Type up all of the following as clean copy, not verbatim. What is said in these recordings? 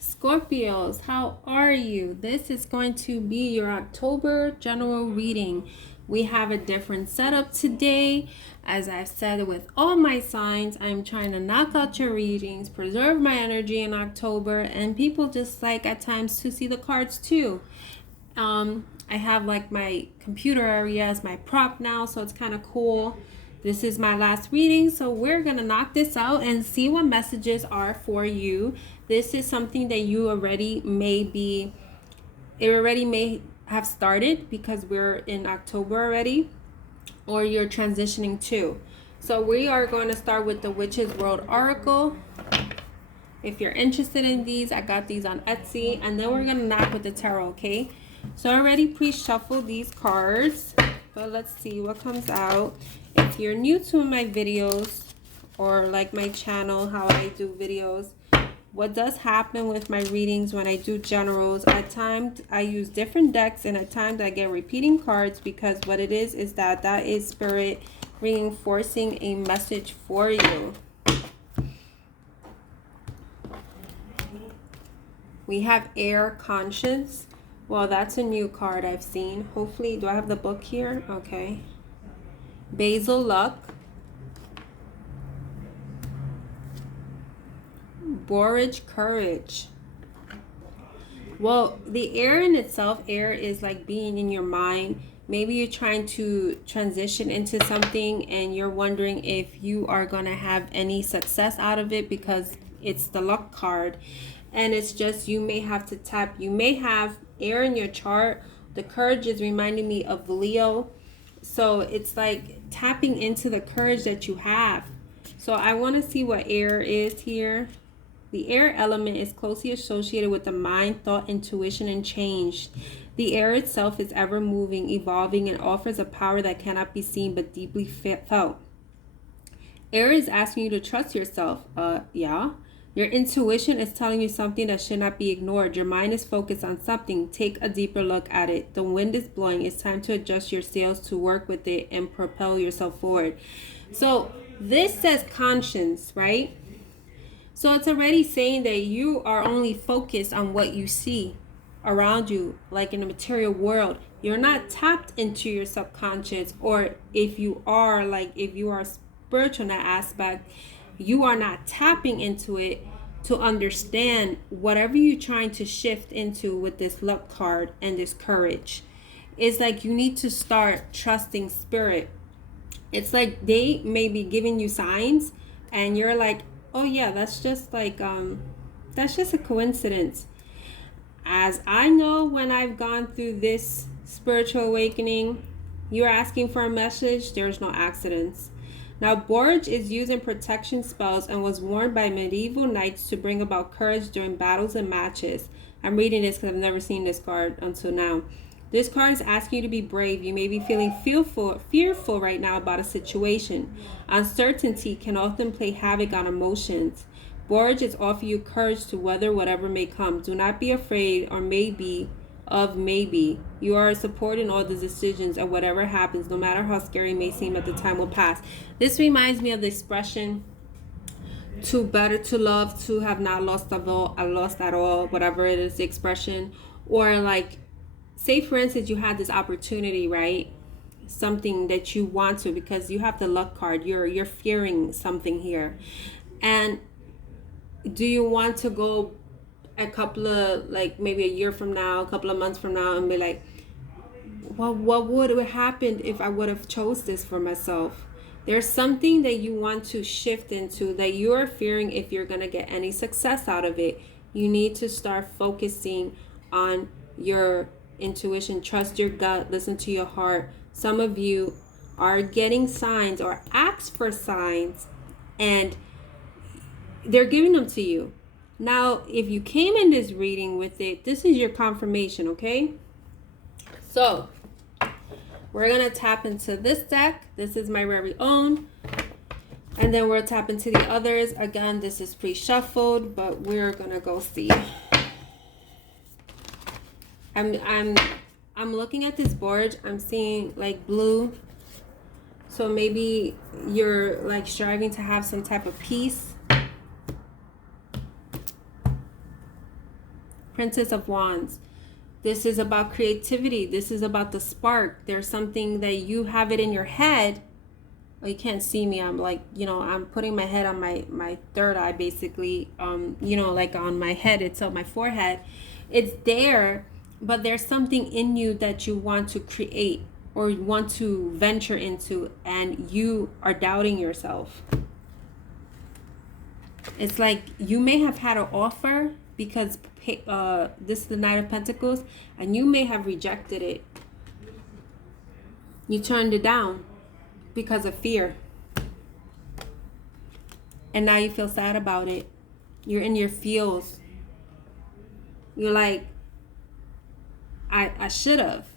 Scorpios, how are you? This is going to be your October general reading. We have a different setup today. As I've said with all my signs, I'm trying to knock out your readings, preserve my energy in October, and people just like at times to see the cards too. I have like my computer area as my prop now, so it's kind of cool. This is my last reading, so we're gonna knock this out and see what messages are for you. This is something that you already may have started because we're in October already, or you're transitioning to. So we are going to start with the Witch's World Oracle. If you're interested in these, I got these on Etsy, and then we're gonna knock with the tarot, okay? So I already pre-shuffled these cards, but let's see what comes out. If you're new to my videos or like my channel, how I do videos, what does happen with my readings when I do generals, at times I use different decks, and at times I get repeating cards because what it is that is spirit reinforcing a message for you. We have Air Conscience. Well, that's a new card I've seen. Hopefully, do I have the book here? Okay. Basil Luck. Borage Courage. Well, the air in itself, air is like being in your mind. Maybe you're trying to transition into something and you're wondering if you are going to have any success out of it because it's the luck card. And it's just, you may have to tap, you may have air in your chart. The courage is reminding me of Leo. So it's like tapping into the courage that you have. So I want to see what air is here. The air element is closely associated with the mind, thought, intuition, and change. The air itself is ever moving, evolving, and offers a power that cannot be seen but deeply felt. Air is asking you to trust yourself. Yeah. Your intuition is telling you something that should not be ignored. Your mind is focused on something. Take a deeper look at it. The wind is blowing. It's time to adjust your sails to work with it and propel yourself forward. So this says conscience, right? So it's already saying that you are only focused on what you see around you, like in the material world. You're not tapped into your subconscious, or if you are, like if you are spiritual in that aspect, you are not tapping into it to understand whatever you're trying to shift into with this luck card and this courage. It's like you need to start trusting spirit. It's like they may be giving you signs and you're like, oh yeah, that's just like that's just a coincidence. As I know, when I've gone through this spiritual awakening, you're asking for a message, there's no accidents. Now, borage is used in protection spells and was worn by medieval knights to bring about courage during battles and matches. I'm reading this because I've never seen this card until now. This card is asking you to be brave. You may be feeling fearful right now about a situation. Uncertainty can often play havoc on emotions. Borage is offering you courage to weather whatever may come. Do not be afraid or maybe. You are supporting all the decisions, and whatever happens, no matter how scary it may seem at the time, will pass. This reminds me of the expression, too better to love, to have not lost at all, whatever it is, the expression. Or like, say for instance, you had this opportunity, right? Something that you want to, because you have the luck card, you're fearing something here. And do you want to go a couple of, like maybe a year from now, a couple of months from now, and be like, well, what would have happened if I would have chose this for myself? There's something that you want to shift into that you're fearing if you're going to get any success out of it. You need to start focusing on your intuition. Trust your gut. Listen to your heart. Some of you are getting signs or ask for signs, and they're giving them to you. Now, if you came in this reading with it, this is your confirmation, okay? So, we're going to tap into this deck. This is my very own. And then we'll tap into the others. Again, this is pre-shuffled, but we're going to go see. I'm looking at this board. I'm seeing like blue. So maybe you're like striving to have some type of peace. Princess of Wands. This is about creativity. This is about the spark. There's something that you have it in your head. Oh, you can't see me. I'm like, I'm putting my head on my third eye, basically. Like on my head. It's on my forehead. It's there, but there's something in you that you want to create or want to venture into, and you are doubting yourself. It's like you may have had an offer because this is the Knight of Pentacles, and you may have rejected it. You turned it down because of fear. And now you feel sad about it. You're in your feels. You're like, I should have.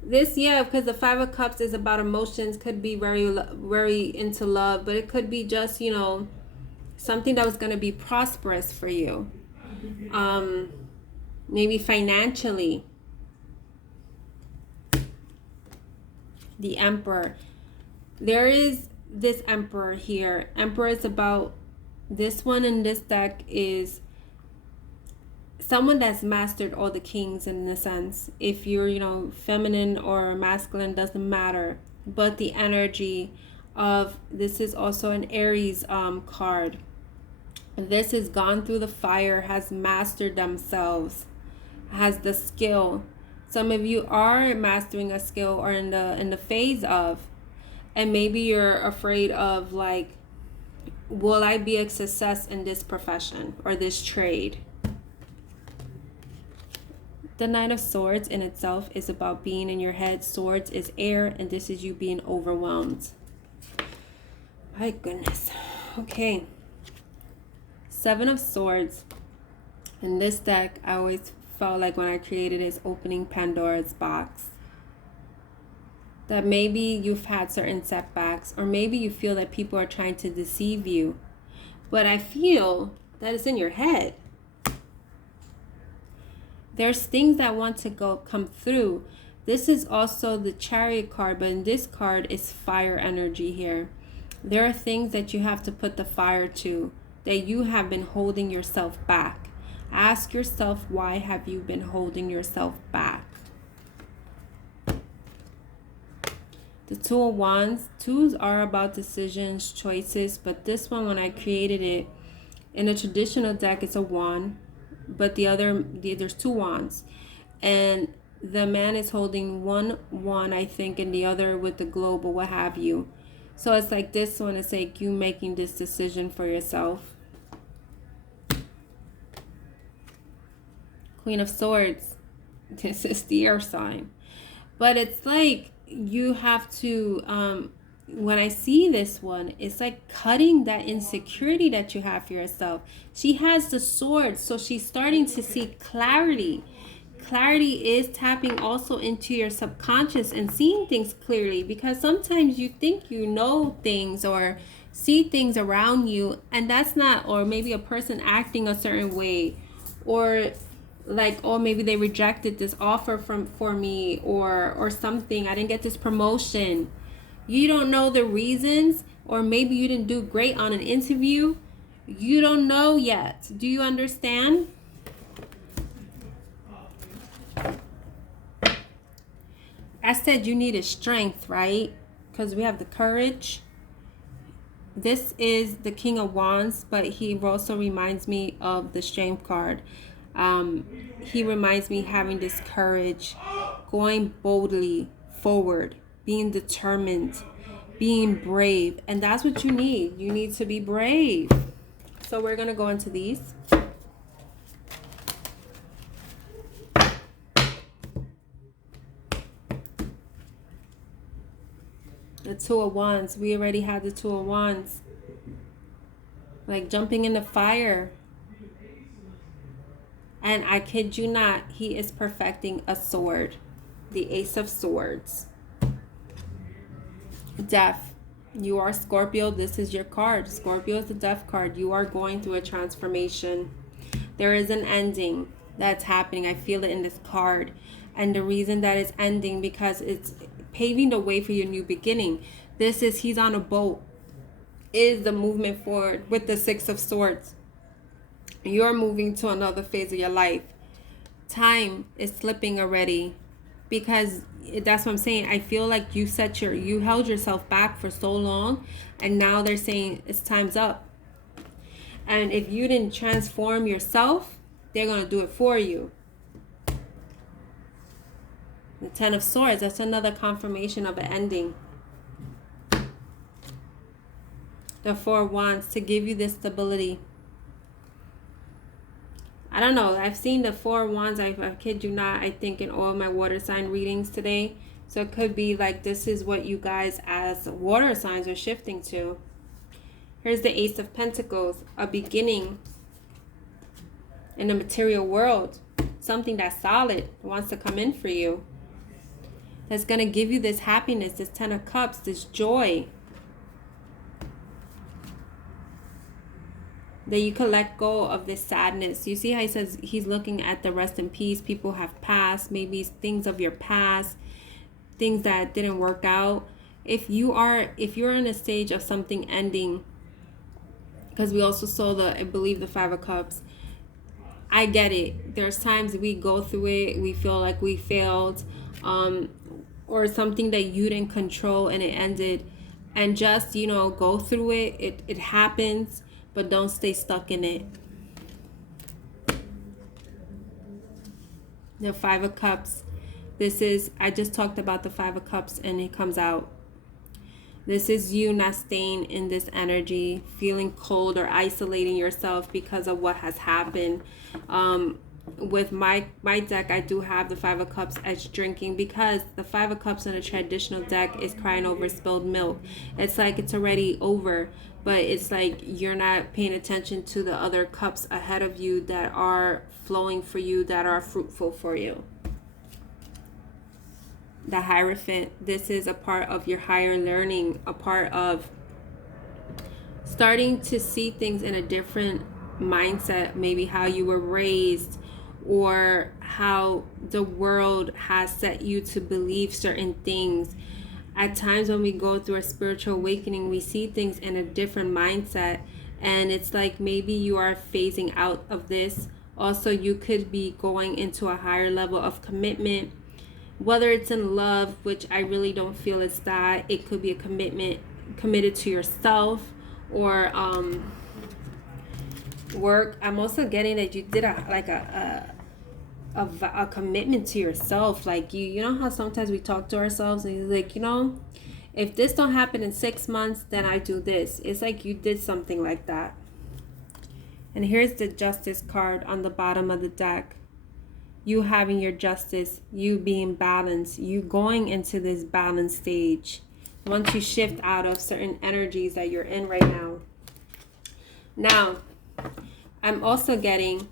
This, because the Five of Cups is about emotions, could be very, very into love, but it could be just, something that was going to be prosperous for you. Maybe financially. The Emperor. There is this Emperor here. Emperor is about, this one in this deck is someone that's mastered all the kings in a sense. If you're, feminine or masculine, doesn't matter. But the energy of, this is also an Aries card. This has gone through the fire, has mastered themselves, has the skill. Some of you are mastering a skill or in the phase of, and maybe you're afraid of, like, will I be a success in this profession or this trade? The Nine of Swords in itself is about being in your head. Swords is air, and this is you being overwhelmed. My goodness. Okay. Seven of Swords. In this deck, I always felt like when I created it, is opening Pandora's box. That maybe you've had certain setbacks, or maybe you feel that people are trying to deceive you. But I feel that it's in your head. There's things that want to come through. This is also the Chariot card, but in this card is fire energy here. There are things that you have to put the fire to, that you have been holding yourself back. Ask yourself, why have you been holding yourself back? The Two of Wands. Twos are about decisions, choices, but this one, when I created it, in a traditional deck, it's a wand, but there's two wands. And the man is holding one wand, I think, and the other with the globe or what have you. So it's like this one is like you making this decision for yourself. Queen of Swords. This is the air sign. But it's like you have to, when I see this one, it's like cutting that insecurity that you have for yourself. She has the sword, so she's starting to see clarity. Clarity is tapping also into your subconscious and seeing things clearly, because sometimes you think you know things or see things around you, and that's not, or maybe a person acting a certain way, or like, oh, maybe they rejected this offer for me, or something. I didn't get this promotion. You don't know the reasons, or maybe you didn't do great on an interview. You don't know yet. Do you understand? I said you needed strength, right? Because we have the courage. This is the King of Wands, but he also reminds me of the Strength card. He reminds me having this courage, going boldly forward, being determined, being brave. And that's what you need. You need to be brave. So we're going to go into these. The Two of Wands. We already had the Two of Wands. Like jumping in the fire. And I kid you not, he is perfecting a sword. The Ace of Swords. Death. You are Scorpio. This is your card. Scorpio is the death card. You are going through a transformation. There is an ending that's happening. I feel it in this card. And the reason that it's ending, because it's paving the way for your new beginning. This is, he's on a boat. Is the movement forward with the Six of Swords. You're moving to another phase of your life. Time is slipping already, because that's what I'm saying. I feel like you held yourself back for so long, and now they're saying it's time's up. And if you didn't transform yourself, they're going to do it for you. The Ten of Swords, that's another confirmation of an ending. The Four of Wands, to give you this stability. I don't know. I've seen the Four of Wands, I kid you not, I think in all my water sign readings today. So it could be like this is what you guys as water signs are shifting to. Here's the Ace of Pentacles, a beginning in the material world. Something that's solid wants to come in for you. That's going to give you this happiness, this Ten of Cups, this joy. That you can let go of this sadness. You see how he says he's looking at the rest in peace. People have passed, maybe things of your past, things that didn't work out. If you're in a stage of something ending, because we also saw I believe the Five of Cups. I get it. There's times we go through it, we feel like we failed, or something that you didn't control and it ended. And just, go through it. It happens. But don't stay stuck in it. The Five of Cups. I just talked about the Five of Cups and it comes out. This is you not staying in this energy, feeling cold or isolating yourself because of what has happened. With my deck, I do have the Five of Cups as drinking, because the Five of Cups on a traditional deck is crying over spilled milk. It's like it's already over, but it's like you're not paying attention to the other cups ahead of you that are flowing for you, that are fruitful for you. The Hierophant, this is a part of your higher learning, a part of starting to see things in a different mindset, maybe how you were raised or how the world has set you to believe certain things. At times when we go through a spiritual awakening, we see things in a different mindset, and it's like maybe you are phasing out of this. Also, you could be going into a higher level of commitment, whether it's in love, which I really don't feel it's that. It could be a commitment committed to yourself, or work. I'm also getting that you did a commitment to yourself. Like you know how sometimes we talk to ourselves and you're like, if this don't happen in 6 months, then I do this. It's like you did something like that. And here's the Justice card on the bottom of the deck. You having your justice, you being balanced, you going into this balanced stage once you shift out of certain energies that you're in right now. Now, I'm also getting,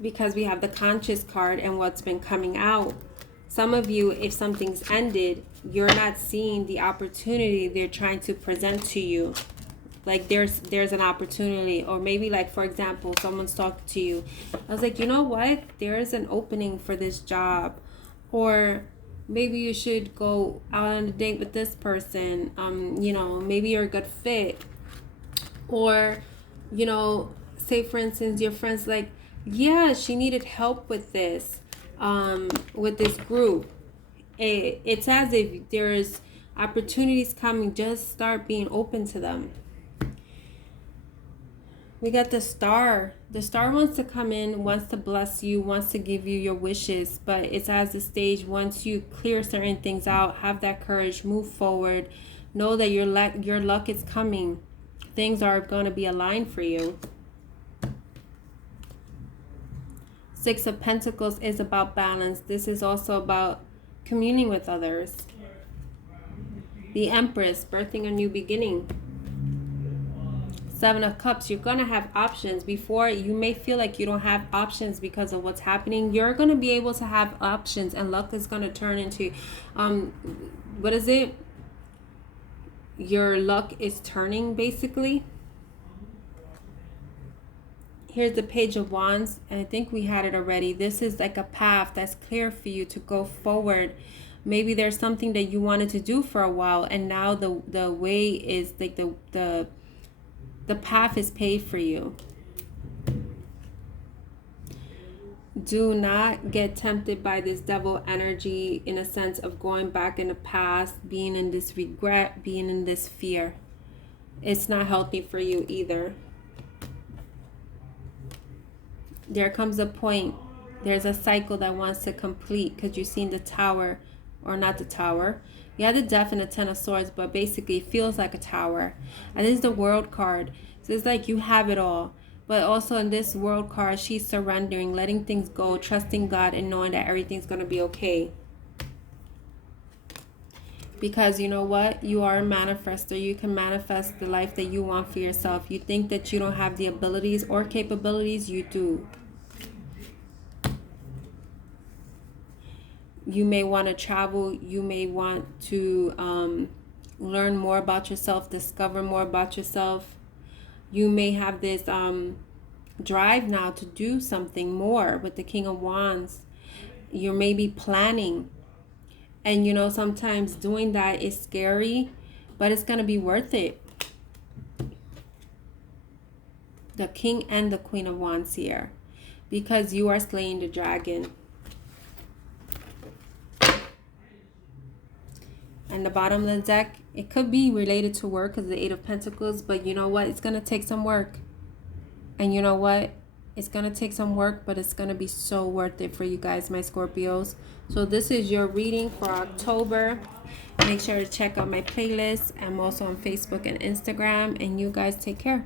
because we have the Conscious card and what's been coming out, some of you, if something's ended, you're not seeing the opportunity they're trying to present to you. Like there's an opportunity, or maybe like, for example, someone's talking to you. I was like, you know what? There's an opening for this job, or maybe you should go out on a date with this person. Maybe you're a good fit, or say for instance, your friend's like, yeah, she needed help with this group. It's as if there's opportunities coming. Just start being open to them. We got the Star. The Star wants to come in, wants to bless you, wants to give you your wishes, but it's as a stage. Once you clear certain things out, have that courage, move forward, know that your luck is coming. Things are going to be aligned for you. Six of Pentacles is about balance. This is also about communing with others. The Empress, birthing a new beginning. Seven of Cups, you're going to have options. Before, you may feel like you don't have options because of what's happening. You're going to be able to have options, and luck is going to turn into, what is it? Your luck is turning, basically. Here's the Page of Wands, and I think we had it already. This is like a path that's clear for you to go forward. Maybe there's something that you wanted to do for a while, and now the way is like the path is paved for you. Do not get tempted by this devil energy in a sense of going back in the past, being in this regret, being in this fear. It's not healthy for you either. There comes a point, there's a cycle that wants to complete, because you've seen the tower, or not the tower. You have the Death and the Ten of Swords, but basically it feels like a tower. And this is the World card. So it's like you have it all. But also in this World card, she's surrendering, letting things go, trusting God, and knowing that everything's going to be okay. Because you know what? You are a manifester. You can manifest the life that you want for yourself. You think that you don't have the abilities or capabilities, you do. You may want to travel. You may want to learn more about yourself, discover more about yourself. You may have this drive now to do something more with the King of Wands. You may be planning. And you know, sometimes doing that is scary, but it's going to be worth it. The King and the Queen of Wands here. Because you are slaying the dragon. And the bottom of the deck, it could be related to work because the Eight of Pentacles. But you know what? It's going to take some work. And you know what? It's going to take some work, but it's going to be so worth it for you guys, my Scorpios. So this is your reading for October. Make sure to check out my playlist. I'm also on Facebook and Instagram. And you guys take care.